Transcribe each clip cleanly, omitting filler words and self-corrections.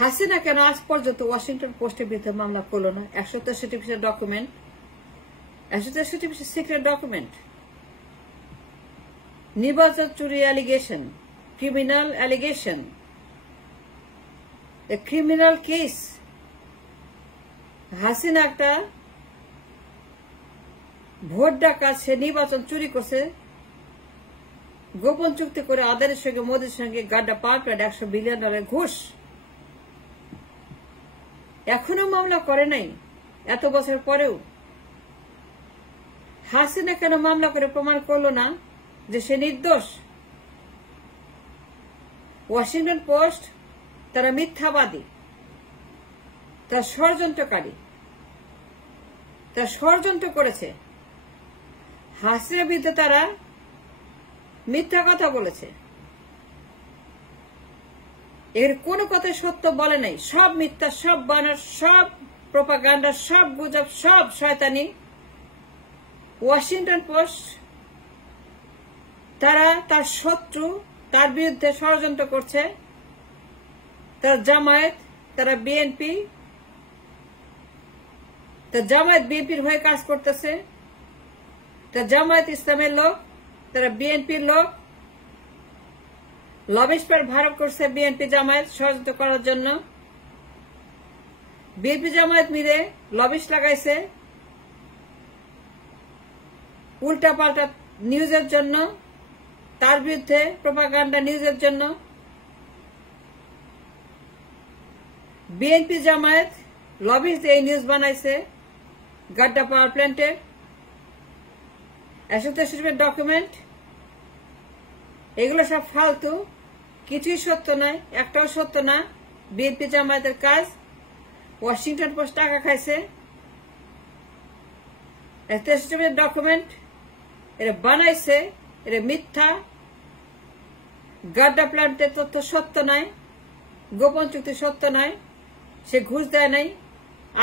হাসিনা কেন আজ পর্যন্ত ওয়াশিংটন পোস্টের বিরুদ্ধে মামলা করল না? 163 পেজের ডকুমেন্ট, 163 পেজের সিক্রেট ডকুমেন্ট, নির্বাচন চুরি allegation, criminal allegation, a criminal case. Hasina একটা ভোট ডাকাত, সে নির্বাচন চুরি করছে, গোপন চুক্তি করে আদানির সঙ্গে মোদীর সঙ্গে গাড্ডা পাওয়ার প্ল্যান্ট $100 বিলিয়ন ঘুষ। এখনো মামলা করে নাই এত বছর পরেও। হাসিনা কেন মামলা করে প্রমাণ করলো না যে সে নির্দোষ? ওয়াশিংটন পোস্ট তারা মিথ্যাবাদী, তারা ষড়যন্ত্রকারী, তারা ষড়যন্ত্র করেছে। হাসিনার বিরুদ্ধে তারা মিথ্যা কথা বলেছে, এর কোনো কথাই সত্য বলে নাই, সব মিথ্যা, সব বানর, সব প্রোপাগান্ডা, সব গুজব, সব শয়তানি। ওয়াশিংটন পোস্ট তারা তার শত্রু, তার বিরুদ্ধে ষড়যন্ত্র করছে। তার জামায়াত, তারা বিএনপি, তার জামায়াত বিএনপির হয়ে কাজ করতেছে। তার জামায়াত ইসলামের লোক, তারা বিএনপির লোক। লবিস্ট ভাড়া করছে বিএনপি জামায়াত ষড়যন্ত্র করার জন্য। বিএনপি জামায়াত মিলে লবিস্ট লাগাইছে উল্টা পাল্টা নিউজের জন্য, তার বিরুদ্ধে প্রোপাগান্ডা নিউজের জন্য। বিএনপি জামায়াত লবিস্ট এই নিউজ বানাইছে গাড্ডা পাওয়ার প্ল্যান্টে। 163 ডকুমেন্ট, এগুলো সব ফালতু, কিছুই সত্য নয়, একটাও সত্য না। বিএনপি জামায়াতের কাজ। ওয়াশিংটন পোস্ট টাকা খাইছে। 163 ডকুমেন্ট এটা বানাইছে, এটা মিথ্যা। গাড্ডা প্ল্যান্টের তথ্য সত্য নয়, গোপন চুক্তি সত্য নয়, সে ঘুষ দেয় নাই।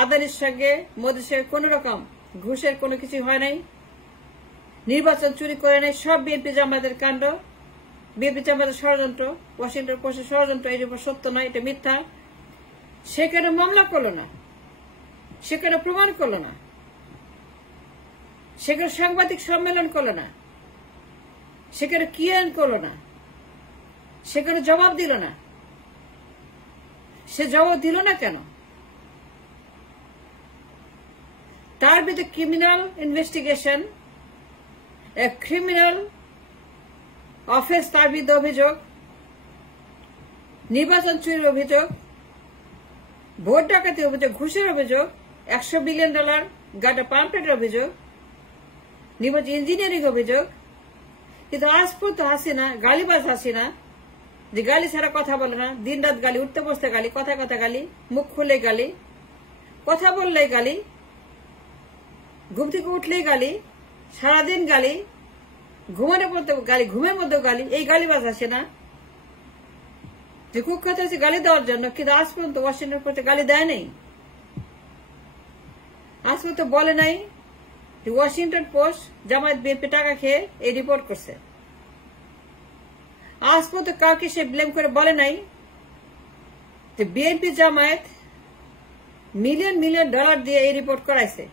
আদানির সঙ্গে মোদীর সঙ্গে কোন রকম ঘুষের কোনো কিছু হয় নাই। নির্বাচন চুরি করে নাই, সব বিএনপি জামায়াতের কাণ্ড, বিএনপি জামায়াতের ষড়যন্ত্র, ওয়াশিংটন পোস্টের ষড়যন্ত্র। এর উপর সত্য নয়, এটা মিথ্যা। সেখানে মামলা করলো না, সেখানে প্রমাণ করলো না, সেখানে সাংবাদিক সম্মেলন করলো না, সেখানে কিয়ান করলো না, সেখানে জবাব দিল না। সে জবাব দিল না কেন? তার বিরুদ্ধে ক্রিমিনাল ইনভেস্টিগেশন, ক্রিমিনাল অফেন্স, তার বিরুদ্ধে অভিযোগ, নির্বাচন চুরির অভিযোগ, ভোট ডাকাতির অভিযোগ, ঘুষের অভিযোগ, $100 বিলিয়ন গাড্ডা পাম্পলেটের অভিযোগ, নির্বাচন ইঞ্জিনিয়ারিং অভিযোগ। কিন্তু আজ পর্যন্ত হাসিনা, গালিবাজ হাসিনা, যে গালি ছাড়া কথা বলে না, দিন রাত গালি, উঠতে বসতে গালি, কথা কথা গালি, মুখ খুলে গালি, কথা বললেই গালি, ঘুম থেকে উঠলেই গালি, সারাদিন গালি, ঘুমানোর মধ্যে গালি, ঘুমের মধ্যে গালি। এই গালিবাজ হাসিনা যে কুখ্যাত হচ্ছে গালি দেওয়ার জন্য, কিন্তু আজ পর্যন্ত ওয়াশিংটন পোস্টে গালি দেয় নাই। আজ পর্যন্ত বলে নাই যে ওয়াশিংটন পোস্ট জামায়াত বিএনপি টাকা খেয়ে এই রিপোর্ট করছে। আজ পর্যন্ত কাউকে সে ব্লেম করে বলে নাই যে BNP Jamaat million million dollar দিয়ে এই রিপোর্ট করাইছে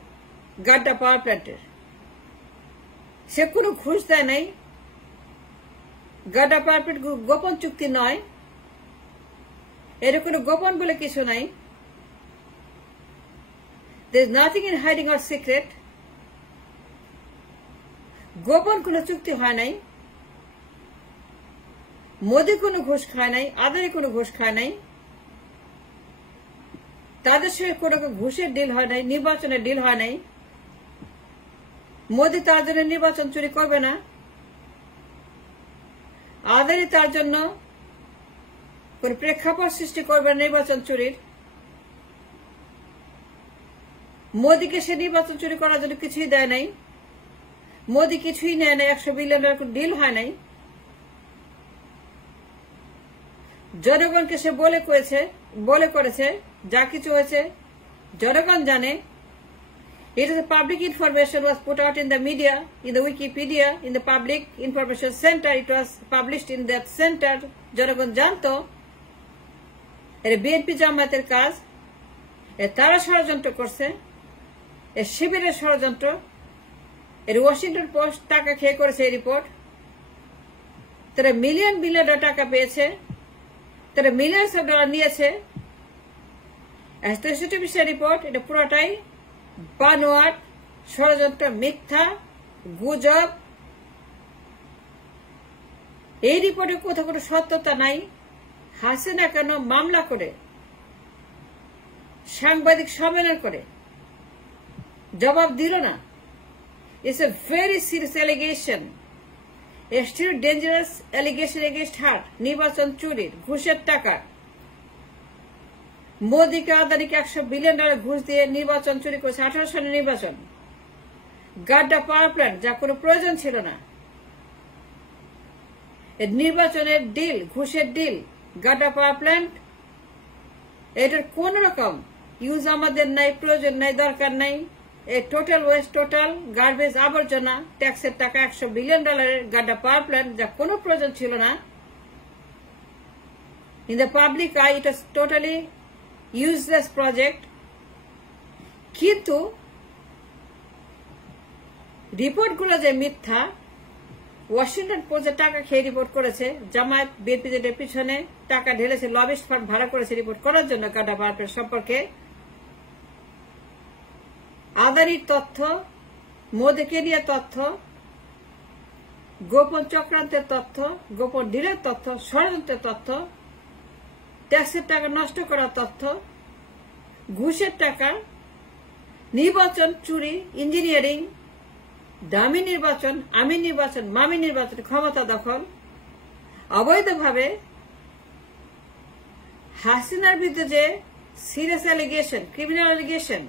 গাড্ডা পাওয়ার প্ল্যান্টের। সে কোনো ঘুষ দেয় নাই। গাড্ডা পাওয়ার প্ল্যান্ট গোপন চুক্তি নয়, এর কোনো গোপন বলে কিছু নাই। There is nothing in hiding or secret. গোপন কোনো চুক্তি হয় নাই। মোদি কোনো ঘুষ খায় নাই, আদানি কোনো ঘুষ খায় নাই, তাদের সঙ্গে কোনো ঘুষের ডিল হয় নাই, নির্বাচনের ডিল হয় নাই। মোদি তার জন্য নির্বাচন চুরি করবে না, আদানি তার জন্য কোন প্রেক্ষাপট সৃষ্টি করবে না নির্বাচন চুরির। মোদিকে সে নির্বাচন চুরি করার জন্য কিছুই দেয় নাই, মোদি কিছুই নেয় নাই, $100 বিলিয়ন ডিল হয় নাই। জনগণকে সে বলে করেছে, যা কিছু হয়েছে জনগণ জানে। It is a public information was put out in the media, in the Wikipedia, in the public information center. It was published in that center. জনগণ জানতো এটা বিএনপি জামায়াতের কাজ। তারা ষড়যন্ত্র করছে, শিবিরের ষড়যন্ত্র। এর ওয়াশিংটন পোস্ট টাকা খেয়ে করেছে এই রিপোর্ট। তারা মিলিয়ন মিলিয়ন টাকা পেয়েছে, তারা মিলিয়ন্স অফ ডলার নিয়েছে। 63 পৃষ্ঠার রিপোর্ট, এটা পুরোটাই বানোয়াট, ষড়যন্ত্র, মিথ্যা, গুজব। এই রিপোর্টে কোথাও কোনো সত্যতা নাই। হাসিনা কেন মামলা করে, সাংবাদিক সম্মেলন করে জবাব দিল না? It's a very serious allegation, extreme dangerous allegation against her. নির্বাচন চুরির, ঘুষের টাকা। মোদীকে আদানিকে $100 বিলিয়ন ঘুষ দিয়ে নির্বাচন চুরি করেছে। 18 সালের নির্বাচন, গাড্ডা পাওয়ার প্ল্যান্ট, যা কোনো প্রয়োজন ছিল না। নির্বাচনের ডিল, ঘুষের ডিল, গাড্ডা পাওয়ার প্ল্যান্ট, এটার কোন রকম ইউজ আমাদের নাই, প্রয়োজন নাই, দরকার নাই। এই টোটাল ওয়েস্ট, টোটাল গার্বেজ, আবর্জনা, ট্যাক্সের টাকা। $100 বিলিয়ন গাড্ডা পাওয়ার প্ল্যান্ট, যা কোনো প্রয়োজন ছিল না। In the public I eat was totally useless project. কিন্তু রিপোর্টগুলো যে মিথ্যা, ওয়াশিংটন পোস্টে টাকা খেয়ে রিপোর্ট করেছে, জামায়াত বিএনপিদের পিছনে টাকা ঢেলেছে, লবিস্ট ফার্ম ভাড়া করেছে রিপোর্ট করার জন্য গাড্ডা পাওয়ার প্ল্যান্ট সম্পর্কে। আদানির তথ্য, মোদীকে নিয়ে তথ্য, গোপন চক্রান্তের তথ্য, গোপন ডিলের তথ্য, ষড়যন্ত্রের তথ্য, ট্যাক্সের টাকা নষ্ট করার তথ্য, ঘুষের টাকা, নির্বাচন চুরি, ইঞ্জিনিয়ারিং, দামি নির্বাচন, আমির নির্বাচন, মামি নির্বাচন, ক্ষমতা দখল, অবৈধভাবে হাসিনার বিরুদ্ধে যে serious allegation, criminal allegation,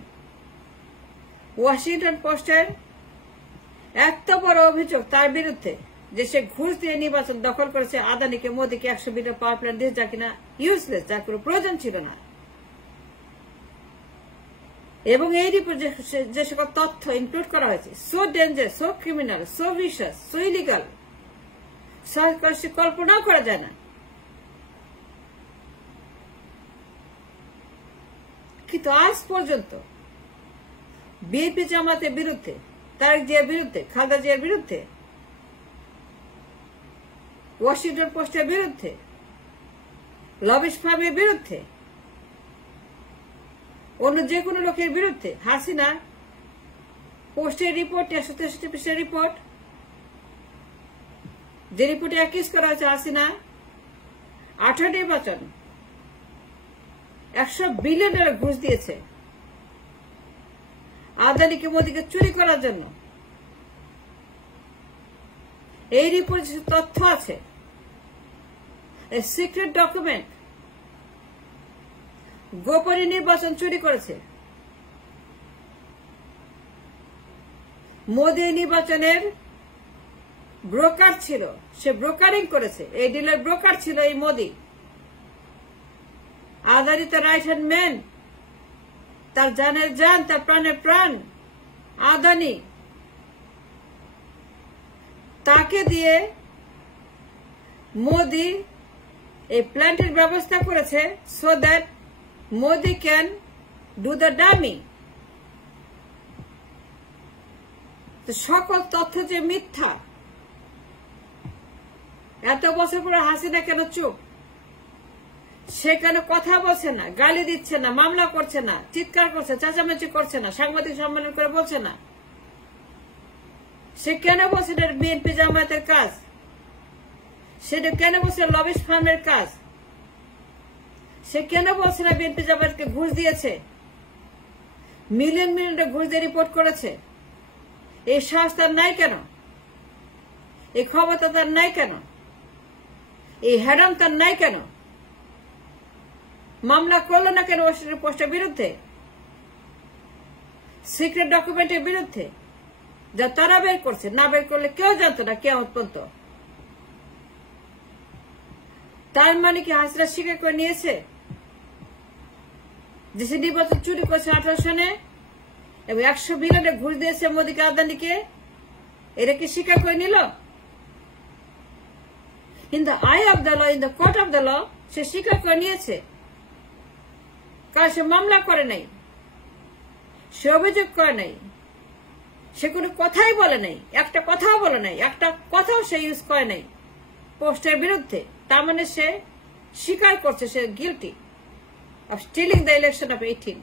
Washington পোস্টের এত বড় অভিযোগ তার বিরুদ্ধে যে সে ঘুষ দিয়ে নির্বাচন দখল করেছে, আদানিকে, মোদীকে $100 বিলিয়ন পাওয়ার প্ল্যান্ট দিয়ে, যা কিনা ইউজলেস, যার কোনো প্রয়োজন ছিল না। এবং এই রিপোর্টে যে সকল তথ্য ইনক্লুড করা হয়েছে, so danger, so criminal, so vicious, so illegal, কল্পনাও করা যায় না। কিন্তু আজ পর্যন্ত বিএনপি জামাতের বিরুদ্ধে, তারেক জিয়ার বিরুদ্ধে, খালেদা জিয়ার বিরুদ্ধে, ওয়াশিংটন পোস্টের বিরুদ্ধে, লবিস্ট ফার্মের বিরুদ্ধে, অন্য যে কোনো লোকের বিরুদ্ধে হাসিনা পোস্টের রিপোর্ট, 63 পৃষ্ঠার রিপোর্ট, যে রিপোর্টে অ্যাকিউজ করা হয়েছে হাসিনা 18 নির্বাচন $100 বিলিয়ন ঘুষ দিয়েছে আদানিকে, মোদীকে চুরি করার জন্য। এই রিপোর্টে তথ্য আছে, সিক্রেট ডকুমেন্ট, গোপনে নির্বাচন চুরি করেছে। মোদী নির্বাচনের ব্রোকার ছিল, সে ব্রোকারিং করেছে, এই ডিলের ব্রোকার ছিল এই মোদী। আদানি তার রাইট হ্যান্ড ম্যান, তার জানের জান, তার প্রাণের প্রাণ আদানি। তাকে দিয়ে মোদী এই প্ল্যান্টের ব্যবস্থা করেছে, so that Modi can do the dummy. সকল তথ্য যে মিথ্যা, এত বছর পরে হাসিনা কেন চুপ? সে কেন কথা বলছে না, গালি দিচ্ছে না, মামলা করছে না, চিৎকার করছে, চেঁচামেচি করছে না, সাংবাদিক সম্মেলন করে বলছে না? সে কেন বলছে এটা বিএনপি জামায়াতের কাজ? সেটা কেন বলছে লবিস্ট ফার্মের কাজ? সে কেন বলছে না বিএনপি জামায়াতকে ঘুষ দিয়েছে, মিলিয়ন মিলিয়ন ঘুষ দিয়ে রিপোর্ট করেছে? এই সাহস তার নাই কেন? এই ক্ষমতা তার নাই কেন? এই হ্যাডম তার নাই কেন? মামলা করলো না কেন ওয়াশিংটন পোস্টের বিরুদ্ধে, সিক্রেট ডকুমেন্টের বিরুদ্ধে, যা তারা বের করছে? না বের করলে কেউ জানতো না কিয়ামত পর্যন্ত। তার মানে কি হাসিনা স্বীকার করে নিয়েছে যে সে নির্বাচন চুরি করেছে 18 সনে এবং $100 বিলিয়ন ঘুষ দিয়েছে মোদীকে, আদানিকে? এটা কি স্বীকার করে নিল? In the eye of the law, in the court of the law, সে স্বীকার করে নিয়েছে কারণ সে মামলা করে নাই, সে অভিযোগ করে নাই, সে কোনো কথাই বলে নাই, একটা কথাও বলে নাই, একটা কথাও সে ইউজ করে নাই পোস্টের বিরুদ্ধে। তার মানে সে স্বীকার করছে সে guilty of stealing the election of 18।